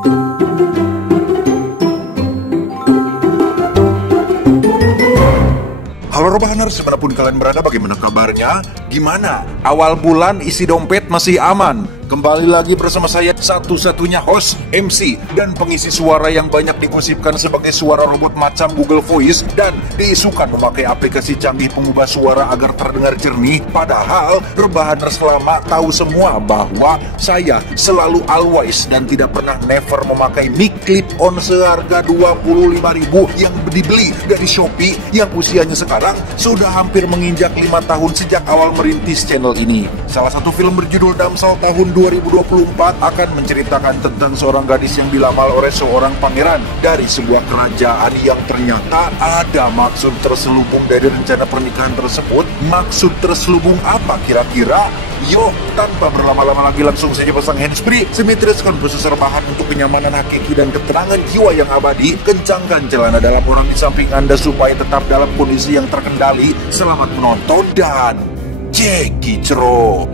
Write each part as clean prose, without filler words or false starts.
Halo Robahaners, dimanapun kalian berada, bagaimana kabarnya? Gimana? Awal bulan isi dompet masih aman? Kembali lagi bersama saya, satu-satunya host, MC, dan pengisi suara yang banyak digosipkan sebagai suara robot macam Google Voice dan diisukan memakai aplikasi canggih pengubah suara agar terdengar jernih. Padahal Rebahaners lama tahu semua bahwa saya selalu always dan tidak pernah never memakai mic clip-on seharga 25.000 yang dibeli dari Shopee yang usianya sekarang sudah hampir menginjak 5 tahun sejak awal merintis channel ini. Salah satu film berjudul Damsel tahun 2024 akan menceritakan tentang seorang gadis yang dilamar oleh seorang pangeran dari sebuah kerajaan yang ternyata ada maksud terselubung dari rencana pernikahan tersebut. Maksud terselubung apa kira-kira? Yuk, tanpa berlama-lama lagi langsung saja pasang handsfree, symmetriskan proses rebahan untuk kenyamanan hakiki dan ketenangan jiwa yang abadi. Kencangkan celana dalam orang di samping Anda supaya tetap dalam kondisi yang terkendali. Selamat menonton dan Jeki Cero.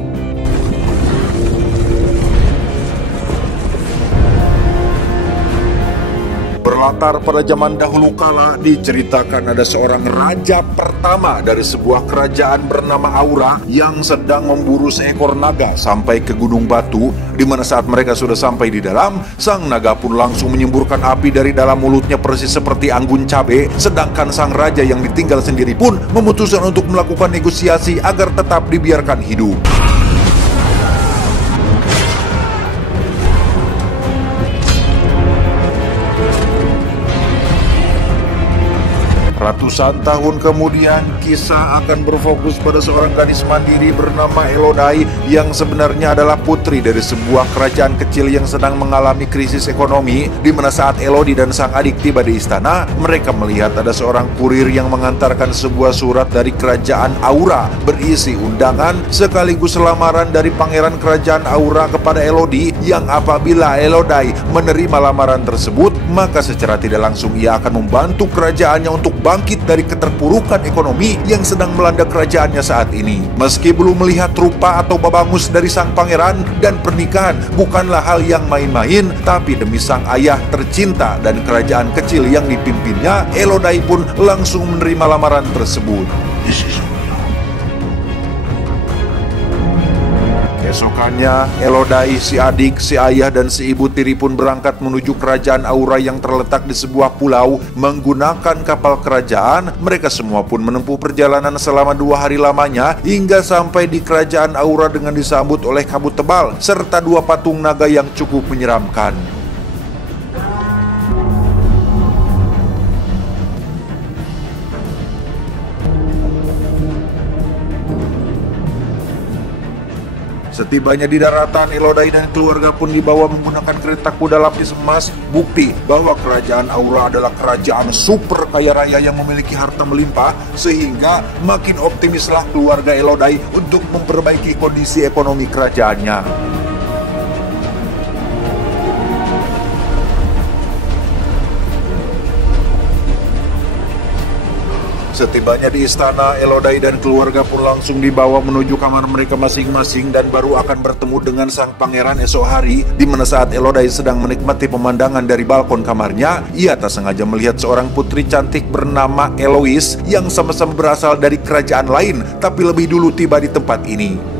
Berlatar pada zaman dahulu kala, diceritakan ada seorang raja pertama dari sebuah kerajaan bernama Aura yang sedang memburu seekor naga sampai ke Gunung Batu, di mana saat mereka sudah sampai di dalam, sang naga pun langsung menyemburkan api dari dalam mulutnya persis seperti anggun cabe, sedangkan sang raja yang ditinggal sendiri pun memutuskan untuk melakukan negosiasi agar tetap dibiarkan hidup. Ratusan tahun kemudian, kisah akan berfokus pada seorang gadis mandiri bernama Elodie yang sebenarnya adalah putri dari sebuah kerajaan kecil yang sedang mengalami krisis ekonomi, di mana saat Elodie dan sang adik tiba di istana, mereka melihat ada seorang kurir yang mengantarkan sebuah surat dari kerajaan Aura berisi undangan sekaligus lamaran dari pangeran kerajaan Aura kepada Elodie, yang apabila Elodie menerima lamaran tersebut, maka secara tidak langsung ia akan membantu kerajaannya untuk bangkit dari keterpurukan ekonomi yang sedang melanda kerajaannya saat ini. Meski belum melihat rupa atau babangus dari sang pangeran, dan pernikahan bukanlah hal yang main-main, tapi demi sang ayah tercinta dan kerajaan kecil yang dipimpinnya, Elodie pun langsung menerima lamaran tersebut. Keesokannya, Elodie, si adik, si ayah, dan si ibu tiri pun berangkat menuju kerajaan Aura yang terletak di sebuah pulau menggunakan kapal kerajaan. Mereka semua pun menempuh perjalanan selama 2 hari lamanya hingga sampai di kerajaan Aura dengan disambut oleh kabut tebal serta 2 patung naga yang cukup menyeramkan. Setibanya di daratan, Elodie dan keluarga pun dibawa menggunakan kereta kuda lapis emas, bukti bahwa kerajaan Aura adalah kerajaan super kaya raya yang memiliki harta melimpah, sehingga makin optimislah keluarga Elodie untuk memperbaiki kondisi ekonomi kerajaannya. Setibanya di istana, Elodie dan keluarga pun langsung dibawa menuju kamar mereka masing-masing dan baru akan bertemu dengan sang pangeran esok hari, di mana saat Elodie sedang menikmati pemandangan dari balkon kamarnya, ia tak sengaja melihat seorang putri cantik bernama Eloise yang sama-sama berasal dari kerajaan lain tapi lebih dulu tiba di tempat ini.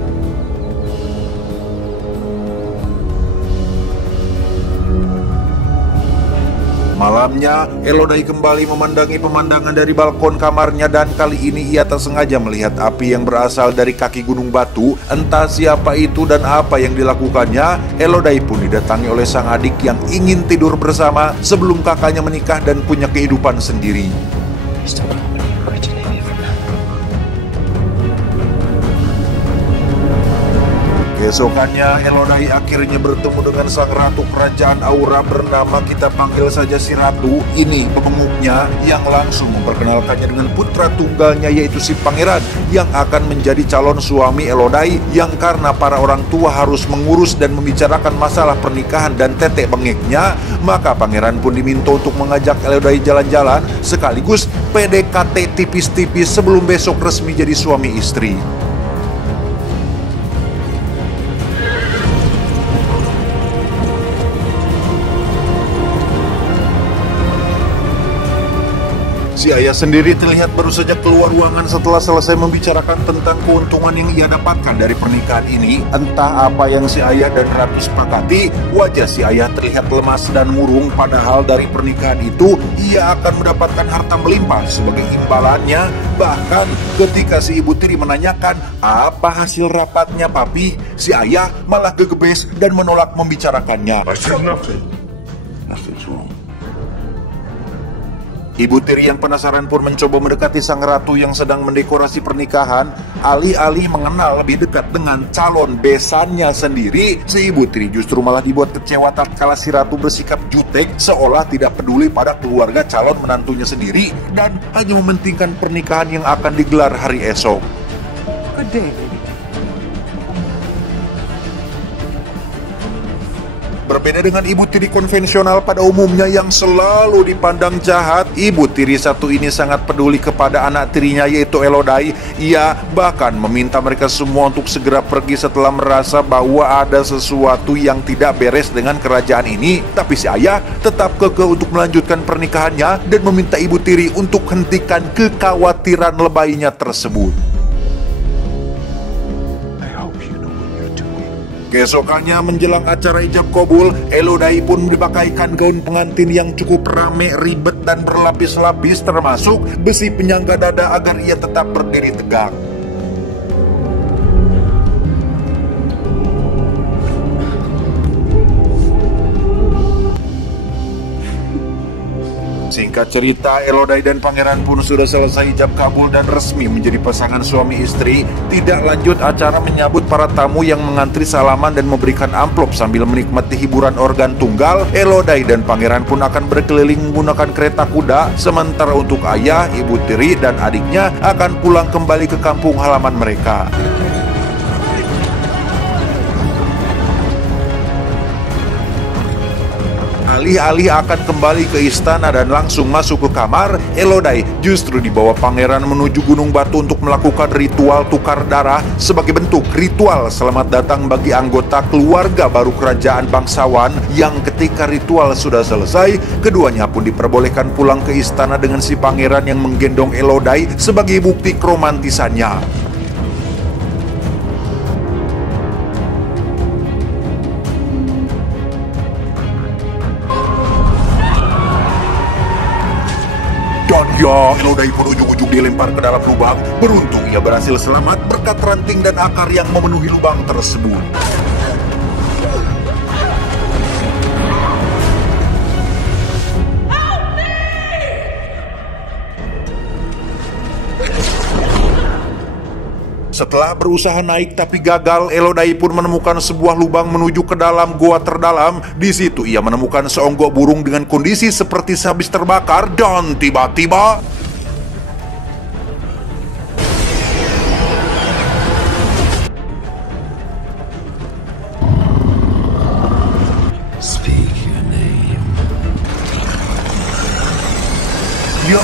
Malamnya, Elodie kembali memandangi pemandangan dari balkon kamarnya dan kali ini ia tak sengaja melihat api yang berasal dari kaki gunung batu. Entah siapa itu dan apa yang dilakukannya, Elodie pun didatangi oleh sang adik yang ingin tidur bersama sebelum kakaknya menikah dan punya kehidupan sendiri. Keesokannya, Elodie akhirnya bertemu dengan sang ratu kerajaan Aura bernama, kita panggil saja si ratu ini, pemenguknya, yang langsung memperkenalkannya dengan putra tunggalnya yaitu si pangeran yang akan menjadi calon suami Elodie, yang karena para orang tua harus mengurus dan membicarakan masalah pernikahan dan tetek bengeknya, maka pangeran pun diminta untuk mengajak Elodie jalan-jalan sekaligus PDKT tipis-tipis sebelum besok resmi jadi suami istri. Si ayah sendiri terlihat baru saja keluar ruangan setelah selesai membicarakan tentang keuntungan yang ia dapatkan dari pernikahan ini. Entah apa yang si ayah dan Ratu sepakati, wajah si ayah terlihat lemas dan murung, padahal dari pernikahan itu ia akan mendapatkan harta melimpah sebagai imbalannya. Bahkan ketika si ibu tiri menanyakan apa hasil rapatnya papi, si ayah malah gegebes dan menolak membicarakannya. I said nothing. Nothing's wrong. Ibu tiri yang penasaran pun mencoba mendekati sang ratu yang sedang mendekorasi pernikahan. Alih-alih mengenal lebih dekat dengan calon besannya sendiri, si ibu tiri justru malah dibuat kecewa tatkala si ratu bersikap jutek, seolah tidak peduli pada keluarga calon menantunya sendiri dan hanya mementingkan pernikahan yang akan digelar hari esok. Good day, lady. Berbeda dengan ibu tiri konvensional pada umumnya yang selalu dipandang jahat, ibu tiri satu ini sangat peduli kepada anak tirinya yaitu Elodie. Ia bahkan meminta mereka semua untuk segera pergi setelah merasa bahwa ada sesuatu yang tidak beres dengan kerajaan ini. Tapi si ayah tetap kekeh untuk melanjutkan pernikahannya dan meminta ibu tiri untuk hentikan kekhawatiran lebaynya tersebut. Keesokannya menjelang acara ijab kabul, Elodie pun dipakaikan gaun pengantin yang cukup rame, ribet dan berlapis-lapis, termasuk besi penyangga dada agar ia tetap berdiri tegak. Singkat cerita, Elodie dan pangeran pun sudah selesai ijab kabul dan resmi menjadi pasangan suami istri. Tidak lanjut, acara menyambut para tamu yang mengantri salaman dan memberikan amplop sambil menikmati hiburan organ tunggal. Elodie dan pangeran pun akan berkeliling menggunakan kereta kuda, sementara untuk ayah, ibu tiri, dan adiknya akan pulang kembali ke kampung halaman mereka. Alih-alih akan kembali ke istana dan langsung masuk ke kamar, Elodie justru dibawa pangeran menuju Gunung Batu untuk melakukan ritual tukar darah sebagai bentuk ritual selamat datang bagi anggota keluarga baru kerajaan bangsawan. Yang ketika ritual sudah selesai, keduanya pun diperbolehkan pulang ke istana dengan si pangeran yang menggendong Elodie sebagai bukti keromantisannya. Dan ya, Elodie pun ujung-ujung dilempar ke dalam lubang. Beruntung ia berhasil selamat berkat ranting dan akar yang memenuhi lubang tersebut. Setelah berusaha naik tapi gagal, Elodie pun menemukan sebuah lubang menuju ke dalam goa terdalam. Di situ ia menemukan seonggok burung dengan kondisi seperti sehabis terbakar dan tiba-tiba ya,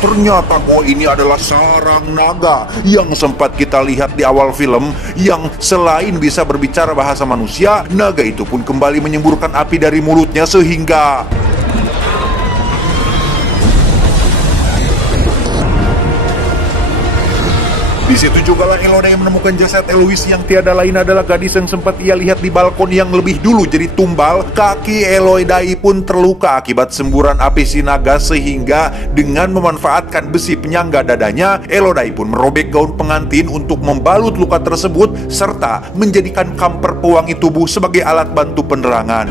ternyata gua ini adalah sarang naga yang sempat kita lihat di awal film, yang selain bisa berbicara bahasa manusia, naga itu pun kembali menyemburkan api dari mulutnya sehingga di situ juga lah Elodie menemukan jasad Eloise yang tiada lain adalah gadis yang sempat ia lihat di balkon yang lebih dulu jadi tumbal. Kaki Elodie pun terluka akibat semburan api si naga, sehingga dengan memanfaatkan besi penyangga dadanya, Elodie pun merobek gaun pengantin untuk membalut luka tersebut serta menjadikan kamper pewangi tubuh sebagai alat bantu penerangan.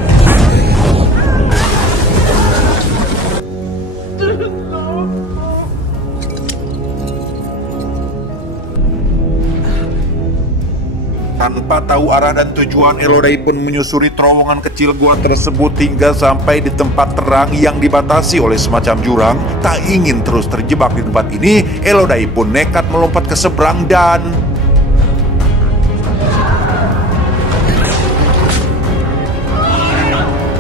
Tanpa tahu arah dan tujuan, Elodie pun menyusuri terowongan kecil gua tersebut hingga sampai di tempat terang yang dibatasi oleh semacam jurang. Tak ingin terus terjebak di tempat ini, Elodie pun nekat melompat ke seberang dan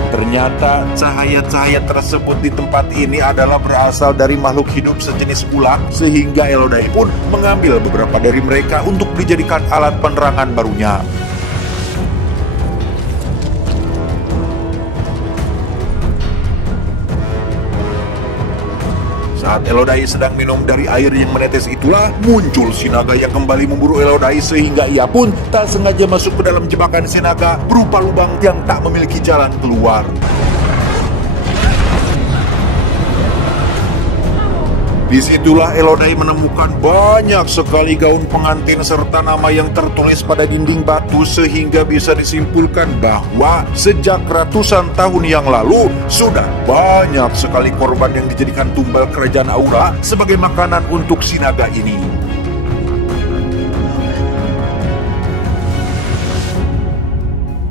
ternyata cahaya-cahaya tersebut di tempat ini adalah berasal dari makhluk hidup sejenis ular, sehingga Elodie pun mengambil beberapa dari mereka untuk dijadikan alat penerangan barunya. Saat Saat Elodai sedang minum dari air yang menetes itulah muncul si naga yang kembali memburu Elodai, sehingga ia pun tak sengaja masuk ke dalam jebakan si naga berupa lubang yang tak memiliki jalan keluar. Disitulah Elodai menemukan banyak sekali gaun pengantin serta nama yang tertulis pada dinding batu, sehingga bisa disimpulkan bahwa sejak ratusan tahun yang lalu sudah banyak sekali korban yang dijadikan tumbal kerajaan Aura sebagai makanan untuk si naga ini.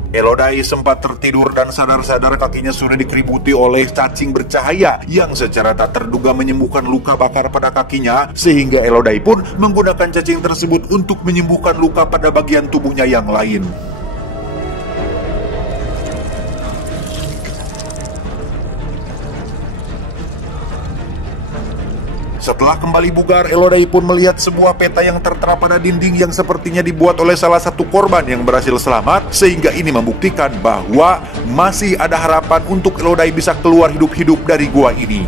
Elodai sempat tertidur dan sadar-sadar kakinya sudah dikeributi oleh cacing bercahaya yang secara tak terduga menyembuhkan luka bakar pada kakinya, sehingga Elodai pun menggunakan cacing tersebut untuk menyembuhkan luka pada bagian tubuhnya yang lain. Setelah kembali bugar, Elodai pun melihat sebuah peta yang tertera pada dinding yang sepertinya dibuat oleh salah satu korban yang berhasil selamat, sehingga ini membuktikan bahwa masih ada harapan untuk Elodai bisa keluar hidup-hidup dari gua ini.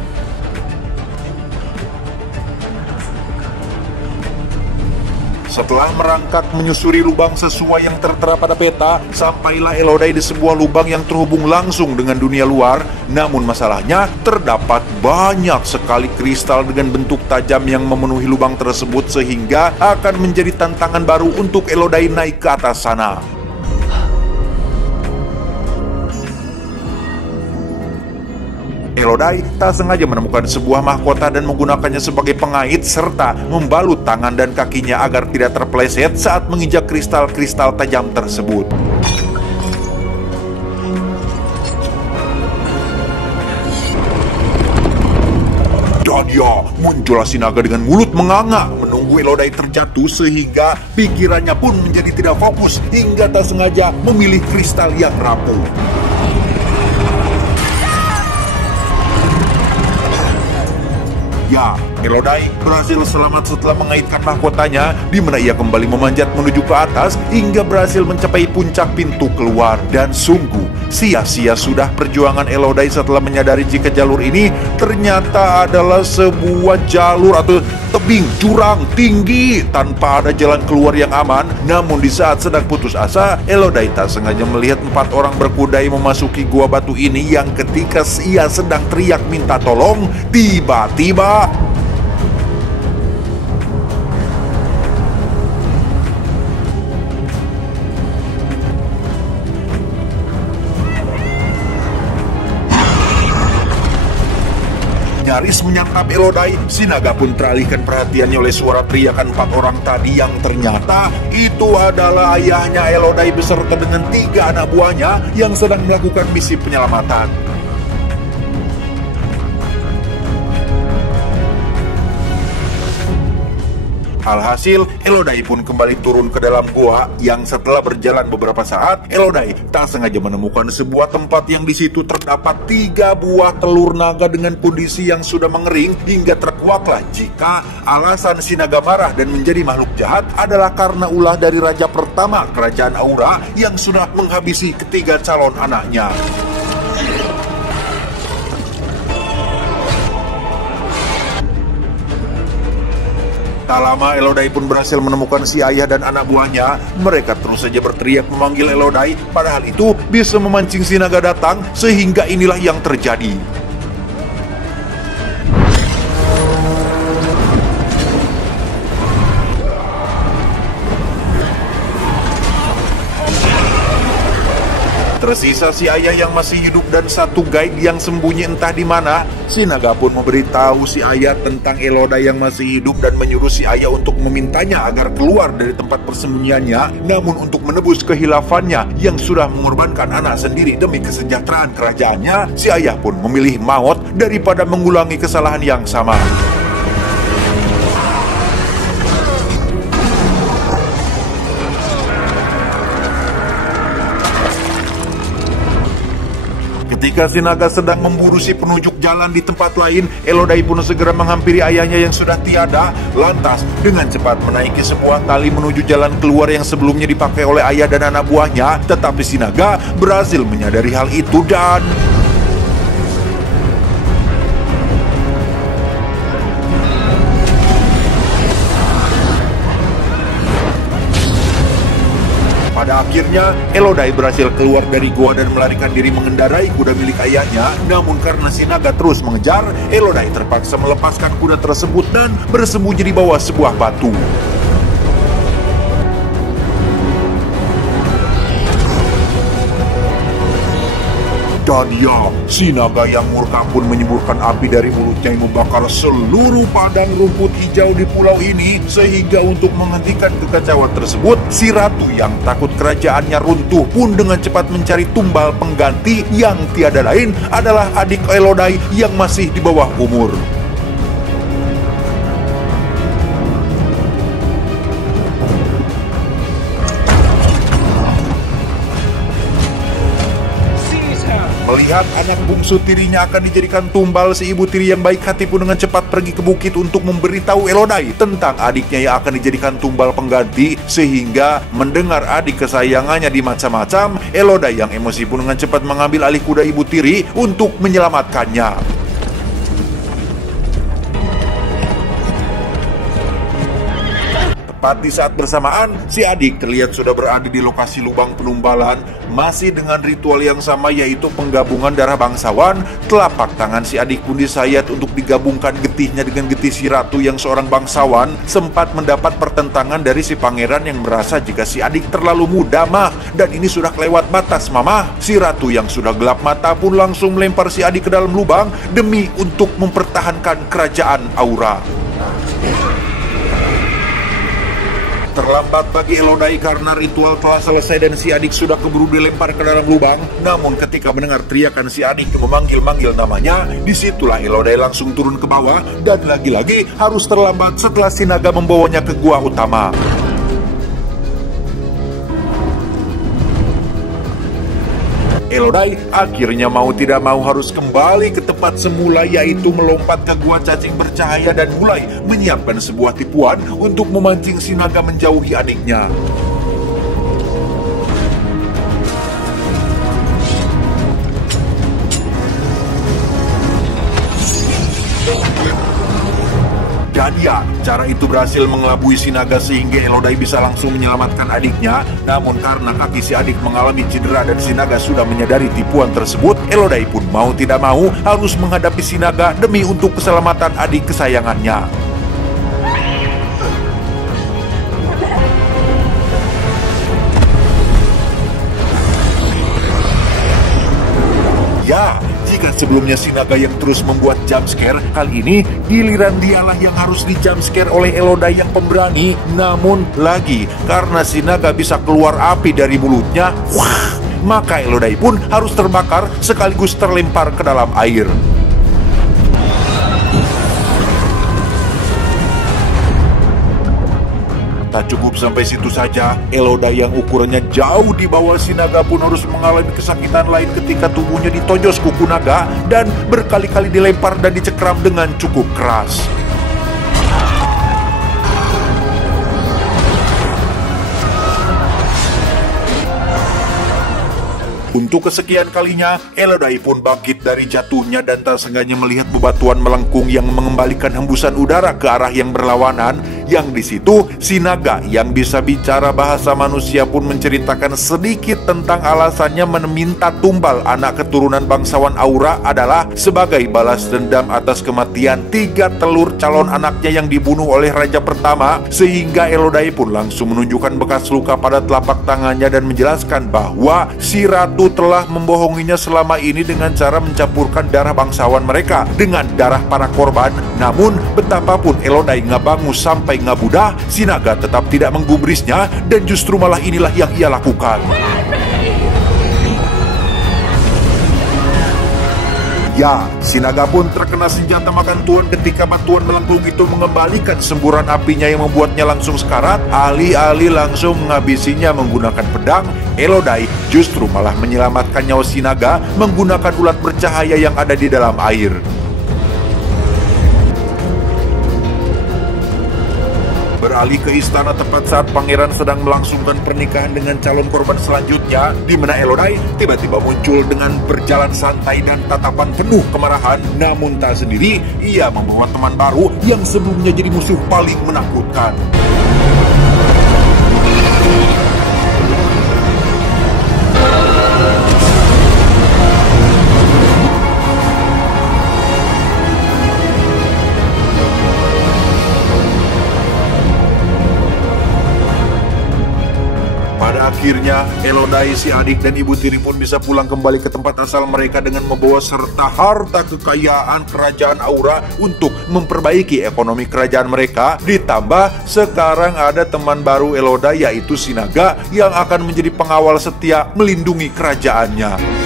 Setelah merangkak menyusuri lubang sesuai yang tertera pada peta, sampailah Elodai di sebuah lubang yang terhubung langsung dengan dunia luar. Namun masalahnya, terdapat banyak sekali kristal dengan bentuk tajam yang memenuhi lubang tersebut, sehingga akan menjadi tantangan baru untuk Elodai naik ke atas sana. Elodai tak sengaja menemukan sebuah mahkota dan menggunakannya sebagai pengait serta membalut tangan dan kakinya agar tidak terpeleset saat menginjak kristal-kristal tajam tersebut. Dan ya, muncullah si naga dengan mulut menganga menunggu Elodai terjatuh, sehingga pikirannya pun menjadi tidak fokus hingga tak sengaja memilih kristal yang rapuh. Ya, Elodai berhasil selamat setelah mengaitkan mahkotanya, di mana ia kembali memanjat menuju ke atas hingga berhasil mencapai puncak pintu keluar. Dan sungguh sia-sia sudah perjuangan Elodai setelah menyadari jika jalur ini ternyata adalah sebuah jalur atau tebing jurang tinggi tanpa ada jalan keluar yang aman. Namun di saat sedang putus asa, Elodai tak sengaja melihat 4 orang berkudai memasuki gua batu ini, yang ketika ia sedang teriak minta tolong, tiba-tiba nyaris menyantap Elodai. Si naga pun teralihkan perhatiannya oleh suara teriakan 4 orang tadi, yang ternyata itu adalah ayahnya Elodai beserta dengan 3 anak buahnya yang sedang melakukan misi penyelamatan. Alhasil, Elodai pun kembali turun ke dalam gua, yang setelah berjalan beberapa saat, Elodai tak sengaja menemukan sebuah tempat yang di situ terdapat 3 buah telur naga dengan kondisi yang sudah mengering, hingga terkuaklah jika alasan si naga marah dan menjadi makhluk jahat adalah karena ulah dari raja pertama kerajaan Aura yang sudah menghabisi ketiga calon anaknya. Tak lama Elodai pun berhasil menemukan si ayah dan anak buahnya. Mereka terus saja berteriak memanggil Elodai, padahal itu bisa memancing si naga datang, sehingga inilah yang terjadi. Tersisa si ayah yang masih hidup dan 1 guide yang sembunyi entah di mana. Si naga pun memberitahu si ayah tentang Elodai yang masih hidup dan menyuruh si ayah untuk memintanya agar keluar dari tempat persembunyiannya. Namun untuk menebus kehilafannya yang sudah mengorbankan anak sendiri demi kesejahteraan kerajaannya, si ayah pun memilih maut daripada mengulangi kesalahan yang sama. Ketika si naga sedang memburu si penunjuk jalan di tempat lain, Elodai pun segera menghampiri ayahnya yang sudah tiada. Lantas dengan cepat menaiki sebuah tali menuju jalan keluar yang sebelumnya dipakai oleh ayah dan anak buahnya. Tetapi si naga berhasil menyadari hal itu dan Akhirnya, Elodai berhasil keluar dari gua dan melarikan diri mengendarai kuda milik ayahnya. Namun karena si naga terus mengejar, Elodai terpaksa melepaskan kuda tersebut dan bersembunyi di bawah sebuah batu. Dan ya, si naga yang murka pun menyemburkan api dari mulutnya yang membakar seluruh padang rumput hijau di pulau ini. Sehingga untuk menghentikan kekacauan tersebut, si ratu yang takut kerajaannya runtuh pun dengan cepat mencari tumbal pengganti yang tiada lain adalah adik Elodai yang masih di bawah umur. Melihat anak bungsu tirinya akan dijadikan tumbal, si ibu tiri yang baik hati pun dengan cepat pergi ke bukit untuk memberitahu Elodai tentang adiknya yang akan dijadikan tumbal pengganti. Sehingga mendengar adik kesayangannya dimacam-macam, Elodai yang emosi pun dengan cepat mengambil alih kuda ibu tiri untuk menyelamatkannya. Tepat di saat bersamaan, si adik terlihat sudah berada di lokasi lubang penumbalan, masih dengan ritual yang sama, yaitu penggabungan darah bangsawan. Telapak tangan si adik pun disayat untuk digabungkan getihnya dengan getih si ratu yang seorang bangsawan. Sempat mendapat pertentangan dari si pangeran yang merasa jika si adik terlalu muda mah, dan ini sudah kelewat batas mamah. Si ratu yang sudah gelap mata pun langsung melempar si adik ke dalam lubang demi untuk mempertahankan kerajaan Aura. Terlambat bagi Elodai karena ritual telah selesai dan si adik sudah keburu dilempar ke dalam lubang. Namun ketika mendengar teriakan si adik yang memanggil-manggil namanya, disitulah Elodai langsung turun ke bawah dan lagi-lagi harus terlambat setelah si naga membawanya ke gua utama. Elodai akhirnya mau tidak mau harus kembali ke tempat semula, yaitu melompat ke gua cacing bercahaya dan mulai menyiapkan sebuah tipuan untuk memancing si naga menjauhi adiknya. Dan ya, cara itu berhasil mengelabui si naga sehingga Elodai bisa langsung menyelamatkan adiknya. Namun karena kaki si adik mengalami cedera dan si naga sudah menyadari tipuan tersebut, Elodai pun mau tidak mau harus menghadapi si naga demi untuk keselamatan adik kesayangannya. Ya, jika sebelumnya si naga yang terus membuat jumpscare, kali ini giliran dialah yang harus di jumpscare oleh Elodai yang pemberani. Namun lagi, karena si naga bisa keluar api dari mulutnya, maka Elodai pun harus terbakar sekaligus terlempar ke dalam air. Tak cukup sampai situ saja, Elodai yang ukurannya jauh di bawah si naga pun harus mengalami kesakitan lain ketika tubuhnya ditojos kuku naga dan berkali-kali dilempar dan dicekram dengan cukup keras. Untuk kesekian kalinya, Elodai pun bangkit dari jatuhnya dan tak sengaja melihat bebatuan melengkung yang mengembalikan hembusan udara ke arah yang berlawanan. Yang di situ, si naga yang bisa bicara bahasa manusia pun menceritakan sedikit tentang alasannya meminta tumbal anak keturunan bangsawan Aura adalah sebagai balas dendam atas kematian 3 telur calon anaknya yang dibunuh oleh raja pertama. Sehingga Elodai pun langsung menunjukkan bekas luka pada telapak tangannya dan menjelaskan bahwa si ratu telah membohonginya selama ini dengan cara mencampurkan darah bangsawan mereka dengan darah para korban. Namun betapapun Elodai ngabangus sampai ngabudah, si naga tetap tidak menggubrisnya dan justru malah inilah yang ia lakukan. Ya, si naga pun terkena senjata makan tuan ketika batuan melengkung itu mengembalikan semburan apinya yang membuatnya langsung sekarat. Alih-alih langsung menghabisinya menggunakan pedang, Elodai justru malah menyelamatkan nyawa si naga menggunakan ulat bercahaya yang ada di dalam air. Beralih ke istana tepat saat pangeran sedang melangsungkan pernikahan dengan calon korban selanjutnya, di mana Elodai tiba-tiba muncul dengan berjalan santai dan tatapan penuh kemarahan. Namun tak sendiri, ia membawa teman baru yang sebelumnya jadi musuh paling menakutkan. Akhirnya, Elodai, si adik dan ibu tiri pun bisa pulang kembali ke tempat asal mereka dengan membawa serta harta kekayaan kerajaan Aura untuk memperbaiki ekonomi kerajaan mereka. Ditambah, sekarang ada teman baru Elodai, yaitu si naga yang akan menjadi pengawal setia melindungi kerajaannya.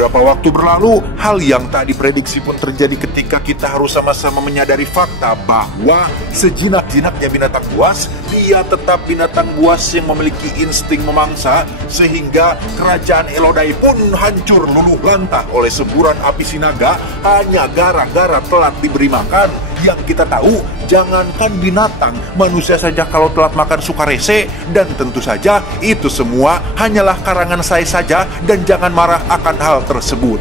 Beberapa waktu berlalu, hal yang tak diprediksi pun terjadi ketika kita harus sama-sama menyadari fakta bahwa sejinak-jinaknya binatang buas, dia tetap binatang buas yang memiliki insting memangsa, sehingga kerajaan Elodai pun hancur luluh lantah oleh semburan api sinaga hanya gara-gara telat diberi makan. Yang kita tahu, jangankan binatang, manusia saja kalau telat makan suka rese. Dan tentu saja itu semua hanyalah karangan saya saja, dan jangan marah akan hal tersebut.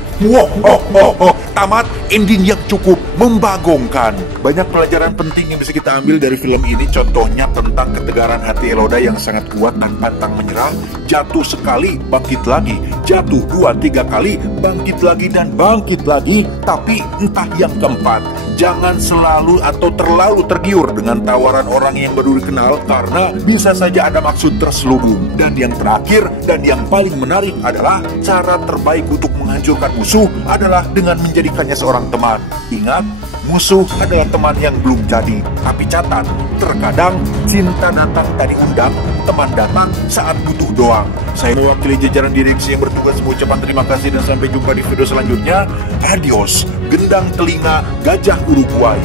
Tamat, ending yang cukup membagongkan. Banyak pelajaran penting yang bisa kita ambil dari film ini. Contohnya tentang ketegaran hati Elodai yang sangat kuat dan pantang menyerah. Jatuh sekali, bangkit lagi. Jatuh 2-3 kali, bangkit lagi dan bangkit lagi. Tapi entah yang keempat, jangan selalu atau terlalu tergiur dengan tawaran orang yang baru dikenal, karena bisa saja ada maksud terselubung. Dan yang terakhir dan yang paling menarik adalah cara terbaik untuk menghancurkan musuh adalah dengan menjadikannya seorang teman. Ingat, musuh adalah teman yang belum jadi. Tapi catat, terkadang cinta datang tak diundang, teman datang saat butuh doang. Saya mewakili jajaran direksi yang bertugas mengucapkan terima kasih dan sampai jumpa di video selanjutnya. Adios, gendang telinga gajah Uruguay.